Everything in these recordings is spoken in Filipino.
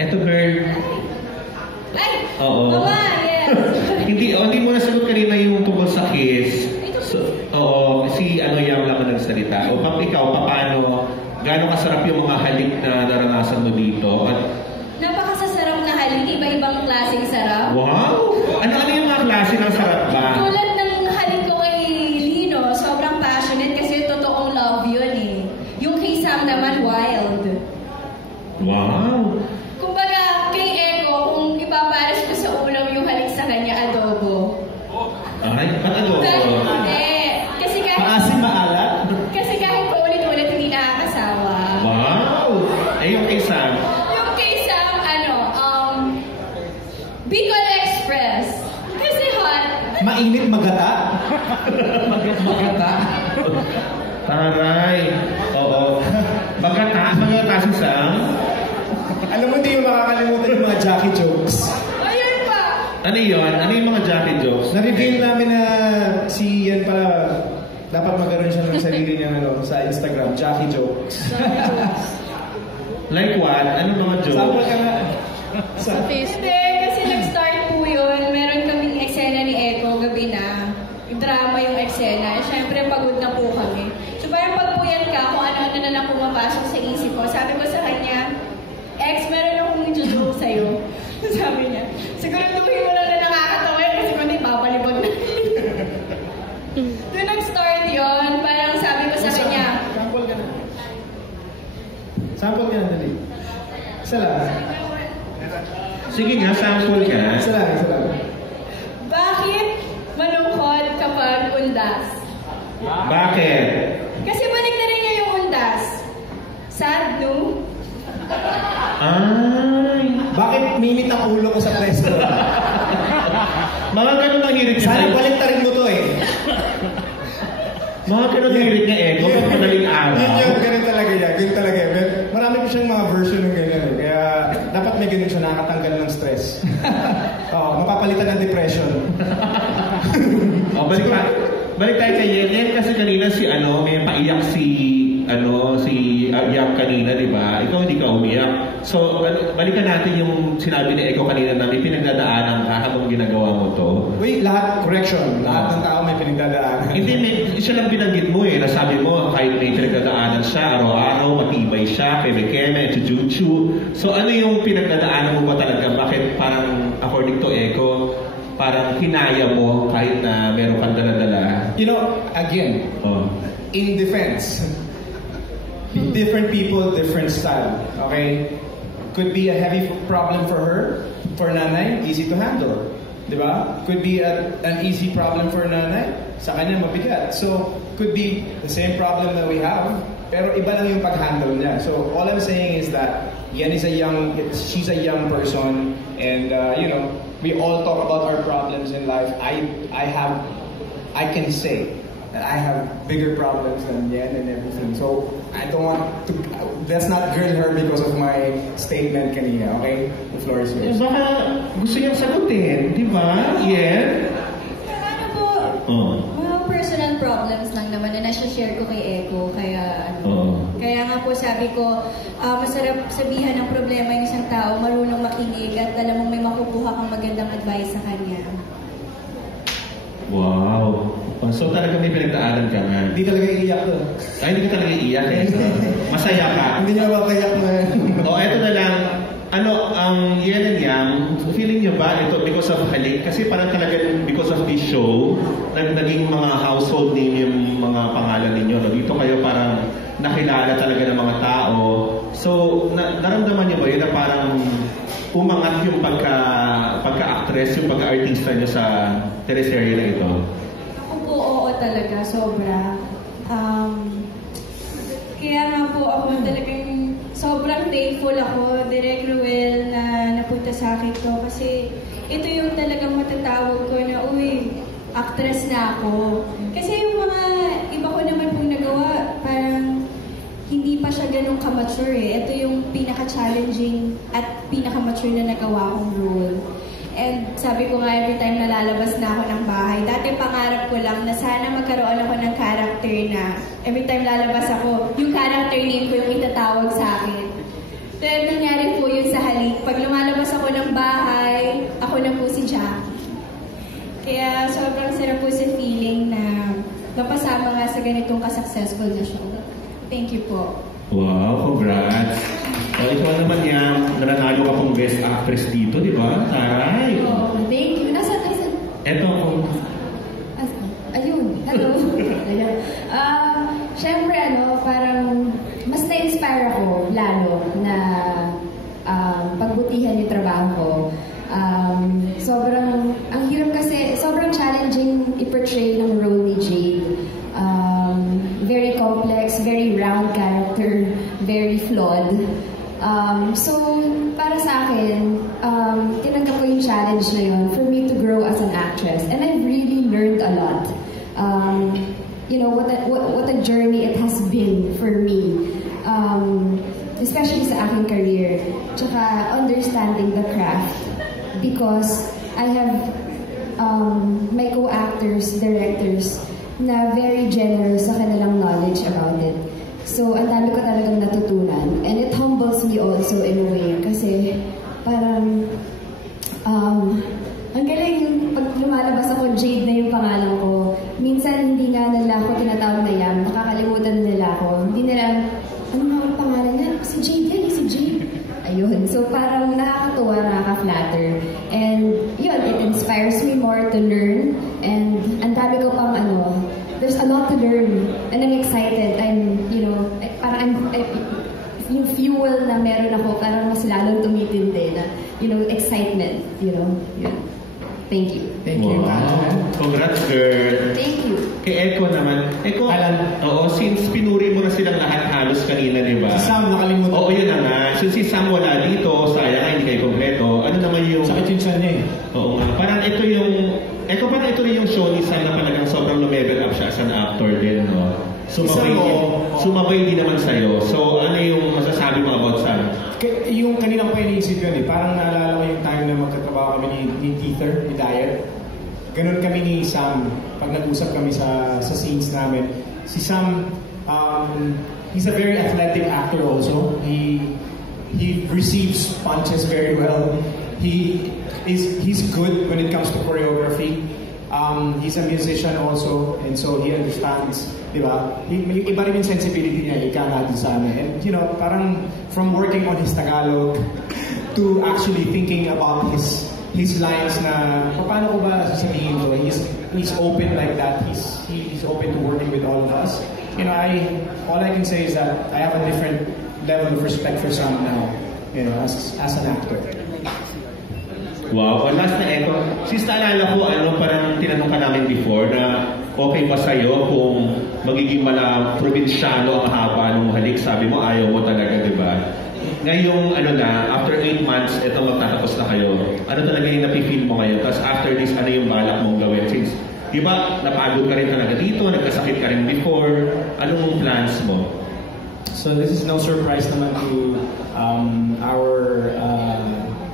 Eto, girl. Ay! Oo. Mama, yes! Hindi mo nasagot kanina yung tungkol sa kiss. So, oo, si Yang lang ang nagsalita. O ikaw, paano, gaano kasarap yung mga halik na naranasan mo dito? At napakasasarap na halik, iba-ibang klaseng sarap. wow! Ano yung mga klase ng sarap ba? Tulad ng halik ko kay Lino, sobrang passionate kasi totoong love yun eh. Yung kay Sam naman, wild. Wow! Kumbaga, kay Eko, kung ipapares ko sa ulam yung halik sa kanya, adobo. Ay, ba't adobo? Kasi kahit... Maasim maalat? Kasi kahit paulit-ulit, hindi nakakasawa. Wow! Eh, yung kay Sam? Yung kay Sam, Bicol Express. Kasi hot. Mainit magata? Magata? Taray. Oo. Magata si Sam? Alam mo, hindi yung makakalimutan yung mga Jackie jokes. Ayun pa. Ano yun? Ano yung mga Jackie jokes? Na-reveal namin na si Yan pala, dapat magkaroon siya ng sarili niyang sa Instagram, Jackie jokes. Like what? Ano mga jokes? Sample ka nga. Hindi, kasi nag-start po yun. Meron kaming eksena ni Eko gabi na. Drama yung eksena. Siyempre, pagod na po kami. So, parang pagpuyat ka kung ano-ano na lang pumapasok sa isip ko. Sabi ko sa kanya, meron akong joke sa'yo. Sabi niya, siguraduhin mo lang na nakakatawa yun kasi kung hindi, papalibag na. Doon nag-start yun. Parang sabi ko sa kanya, Sample ka na. Sample ka na, dali. Isa lang. Sige nga, sample ka. Isa lang. bakit malungkot kapag undas? Bakit? Kasi balik na rin niya yung undas. Sad, no? Ay. Bakit minit ang ulo ko sa presto? Mga ganun ang hirit niya. Sana balik ta rin mo to eh. Mga ganun ang hirit niya Eko. Ba't madaling araw? Ganun talaga yan. Ganun talaga yan. Marami pa siyang mga version ng ganyan eh. Kaya dapat may ganun siya nakatanggal ng stress. Mapapalitan ng depression. Balik tayo kay Yen kasi kanina may paiyak si Yang kanina, di ba? Ikaw hindi ka umiyak. So, balikan natin yung sinabi ni Eko kanina na may pinagdadaanan ka habang ginagawa mo to. Wait, correction. Lahat ng tao may pinagdadaanan. Hindi, siya lang binanggit mo nasabi mo kahit may pinagdadaanan siya, araw-araw, matibay siya, keme-keme, chuchuchu. So, ano yung pinagdadaanan mo ba talaga? Bakit parang, according to Eko, parang kinaya mo kahit na meron kang dala-dala? Again, in defense, different people, different style. Okay? Could be a heavy problem for her. For nanay, easy to handle. Diba? Could be an easy problem for nanay. Sa kanya, mabigat. So, could be the same problem that we have, pero iba lang yung pag-handle niya. So, all I'm saying is that Yan is she's a young person, and we all talk about our problems in life. I can say that I have bigger problems than Yan and everything. So I don't want to, let's not grill her because of my statement kanina, okay? The floor is yours. Baka gusto niyang sagutin, di ba? Yan? Ano po, mga personal problems lang naman na nasa-share ko kay Eko. Kaya nga po sabi ko, masarap sabihan ng problema yung isang tao, marunong makinig at alam mo may makukuha kang magandang advice sa kanya. Wow. So talaga may pinagdaanan ka nga. Hindi talaga iiyak to. Ay, hindi ka talaga iiyak eh. Masaya ka. Hindi niya mapapayak na. Eto na lang. Ang Yen and Yang, feeling niyo ba ito because of halik? Kasi parang talaga because of this show, naging mga household name yung mga pangalan ninyo. Dito kayo parang nakilala talaga ng mga tao. So, naramdaman niyo ba yun na parang umangat yung pagka-actress, yung pagka-artista niyo sa teleserye na ito? Ako po, oo talaga, sobra. Kaya nga po ako talagang sobrang thankful ako, Direk Ruel, na napunta sa akin to. Kasi ito yung talagang matatawag ko na, uy, actress na ako. Kasi yung mga iba ko naman pong nagawa, parang hindi pa siya ganun ka-mature eh. Ito yung pinaka-challenging at pinaka-mature na nagawa kong role. And sabi ko nga, every time nalalabas na ako ng bahay, dati pangarap ko lang na sana magkaroon ako ng character na every time lalabas ako, yung character name ko yung itatawag sa akin. Pero nangyari po yun sa halik. Pag Kaya sobrang sarap po sa feeling na mapasama nga sa ganitong ka-successful na show. Thank you po. Wow, congrats. Ikaw naman yan, nanalo ka pong Best Actress dito, di ba? Taray! Oh, thank you. Nasaan? Eto ako. Ayun. Hello. Ayan. Siyempre, parang mas na-inspire ako lalo na pagbutihan yung trabaho ko. Ang hirap kasi, sobrang challenging i-portray ng role ni Jade. Very complex, very round character, very flawed. So, para sa akin, tinanggap ko yung challenge na yun for me to grow as an actress. And I've really learned a lot. What a journey it has been for me. Especially sa aking career. Tsaka understanding the craft. Because I have my co-actors, directors, na very generous sa kanilang knowledge about it. So, ang dami ko talagang natutunan. And it humbles me also in a way. Kasi, parang, ang galing yung pag lumalabas ako, Jade na yung pangalan ko. Minsan, hindi nga nila ako tinatawag na Yam. Nakakalimutan na nila ako. Hindi nila, ano nga ang pangalan niya? Si Jade yan, si Jade. Ayun. So, parang nakakatuwa, nakaka-flatter. And, yun, it inspires me more to learn. And, ang dami ko pang there's a lot to learn. And I'm excited. Yung fuel na meron ako, parang mas lalong tumitindi na, excitement, yun. Thank you. Thank you. Congrats, girl. Thank you. Kay Eko naman. Eko, since pinuri mo na silang lahat halos kanina, di ba? Si Sam, nakalimutan. Oo, yun na nga. Since si Sam wala dito, sayang nga, hindi kayo kompleto. Ano naman yung... Sakit yung siya niya Oo nga. Parang ito rin yung show ni Sam na talagang sobrang lumevel up siya as an actor din, no? Sumabay din naman sa'yo. So, ano yung masasabi mo about Sam? Yung kaninang pa iniisip yun parang naalala ko yung time na magkatrabaho kami ni Teether, ni Dyer. Ganun kami ni Sam, pag nag-usap kami sa scenes namin. Si Sam, he's a very athletic actor also. He receives punches very well. He's good when it comes to choreography. He's a musician also, and so he understands, di ba? Iba rin yung sensibility niya, ika natin sa amin. And, parang from working on his Tagalog to actually thinking about his lines na, paano ko ba sasabihin ko? He's open like that. He's open to working with all of us. All I can say is that I have a different level of respect for Sam now, as an actor. Wow, last na Eko. Since naalala ko, parang tinanong ka namin before na okay ba sa'yo kung magiging probinsyano ang haba ng halik? Sabi mo, ayaw mo talaga, di ba? Ngayong, after 8 months, ito magtatapos na kayo. Ano talaga yung napifeel mo ngayon? Tapos after this, ano yung balak mong gawin? Since, di ba, napagod ka rin talaga dito, nagkasakit ka rin before. Anong plans mo? So this is no surprise naman to our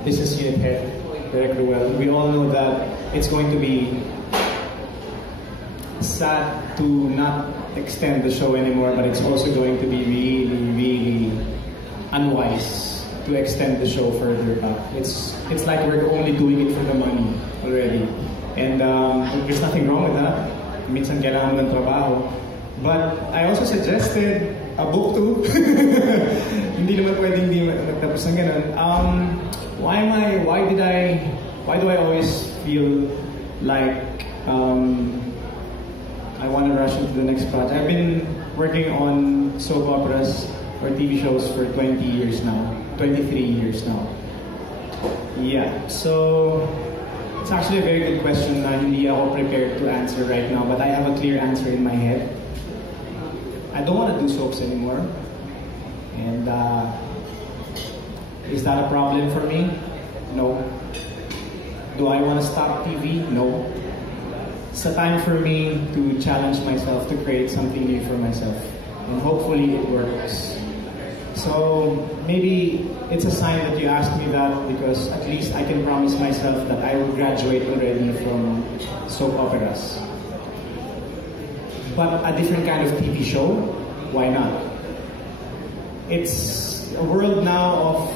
business unit head, Derek Ruel. We all know that it's going to be sad to not extend the show anymore, but it's also going to be really, really unwise to extend the show further back. It's like we're only doing it for the money already. And there's nothing wrong with that. Minsan kailangan mo ng trabaho. But I also suggested a book too. Hindi naman pwedeng hindi nagtapos ng ganun. Why do I always feel like I want to rush into the next project? I've been working on soap operas or TV shows for 23 years now. Yeah, so it's actually a very good question na hindi ako prepared to answer right now, but I have a clear answer in my head. I don't want to do soaps anymore. And is that a problem for me? No. Do I want to stop TV? No. It's a time for me to challenge myself, to create something new for myself. And hopefully it works. So maybe it's a sign that you asked me that, because at least I can promise myself that I will graduate already from soap operas. But a different kind of TV show, why not? It's a world now of